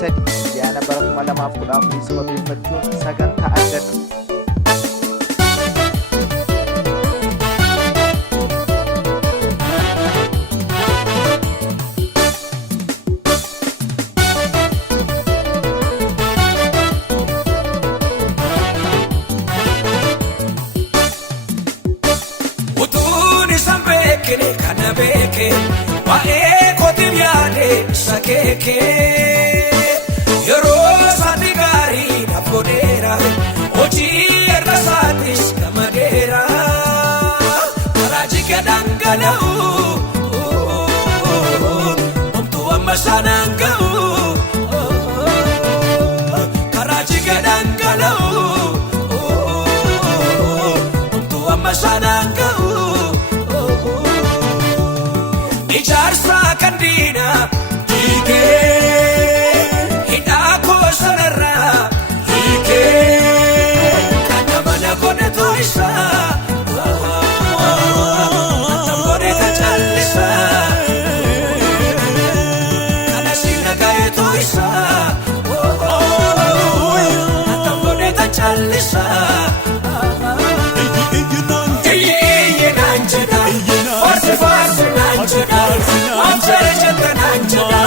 sadii yaana bara 2014 sababeeffachuun sagantaa adda sakeke yero sadigari na podera oji ersatis kamadera rajike dangalau umtu amasanangau karajike dangalau umtu amasanangau ijarsa kandina hidako sanara hike kanamana kone toisa atambore kachalisa kanasina kaya toisa atambore kachalisa farsi nanjada amsare chanta nanjada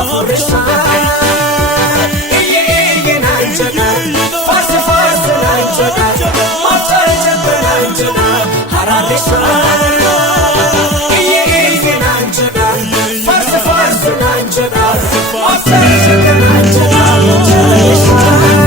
afurisa iye nanjada farsi nanjada amsare chanta nanjada hararisa iye nanjada farsi nanjada amsare chanta nanjada hararisa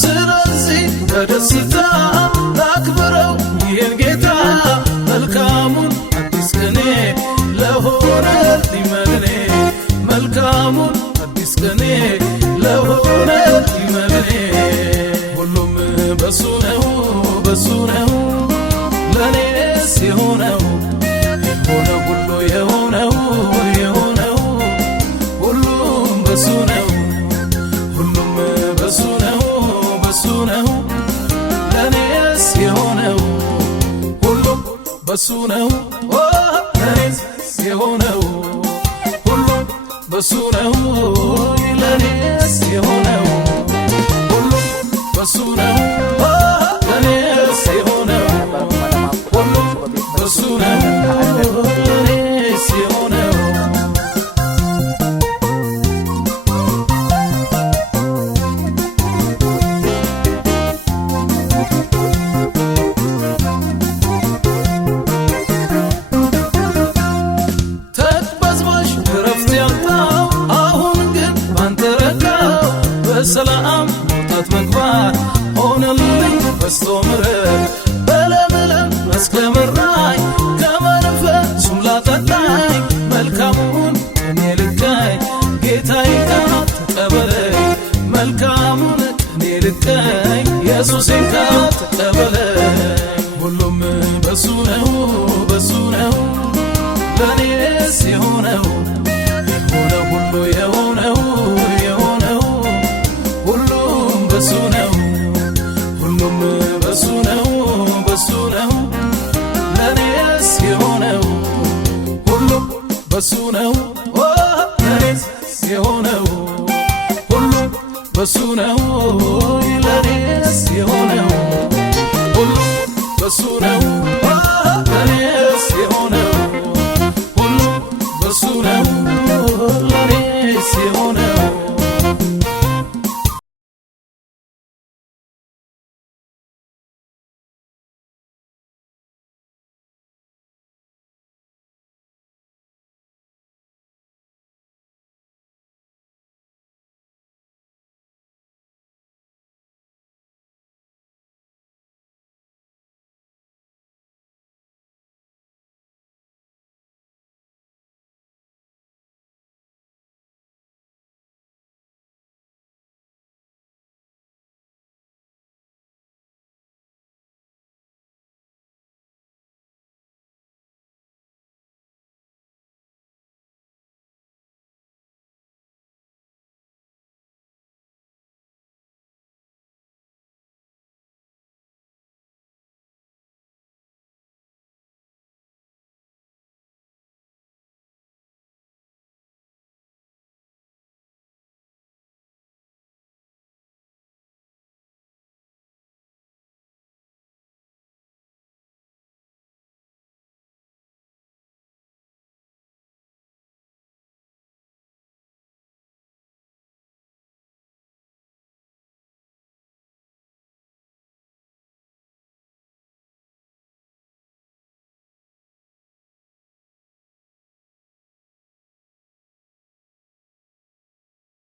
ስለዚህ በደስታ ላክብረው ይህን ጌታ መልካሙን አዲስ ቀኔ ለሆነልኝ መድኔ መልካሙን አዲስ ቀኔ ለሆነልኝ መድኔ ሁሉም በሱ ነው ለኔስ የሆነው ሁሉ የሆነው ሁሉም በሱ ነው ለኔስ የሆነው ሁሉም በሱ ነው ለኔስ የሆነው ሁሉም በሱ ነው ለኔስ የሆነው ሁሉም በሱ ነው ለኔስ የሆነው ሁሉም በሱ ነው ለኔስ የሆነው ሰላም ሞታት መግባት ሆነልኝ በስቶ ምረት በለምለም መስከመራይ ከመንፈ ለኔስ የሆነው ሁሉ የሆነው ሁሉም በሱ ነው ሁሉም በሱ ነው ለኔስ የሆነው ሁሉም በሱ ነው ለኔስ የሆነው ሁሉም በሱ ነው ለኔስ የሆነው ሁሉም በሱ ነው ለኔስ የሆነው